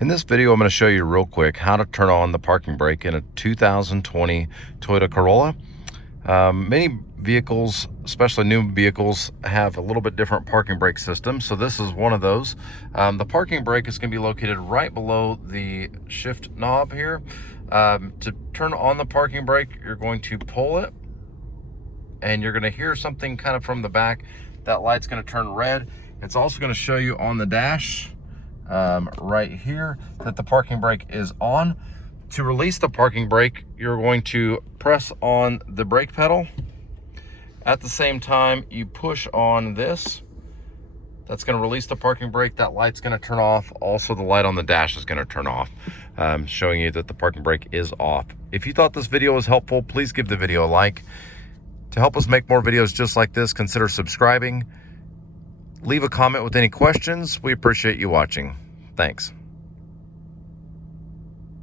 In this video, I'm going to show you real quick how to turn on the parking brake in a 2020 Toyota Corolla. Many vehicles, especially new vehicles, have a little bit different parking brake system. So this is one of those. The parking brake is going to be located right below the shift knob here. To turn on the parking brake, you're going to pull it, and you're going to hear something kind of from the back. That light's going to turn red. It's also going to show you on the dash right here that the parking brake is on. To release the parking brake, you're going to press on the brake pedal. At the same time, you push on this. That's going to release the parking brake. That light's going to turn off. Also, the light on the dash is going to turn off, showing you that the parking brake is off. If you thought this video was helpful, please give the video a like. To help us make more videos just like this, consider subscribing. Leave a comment with any questions. We appreciate you watching. Thanks.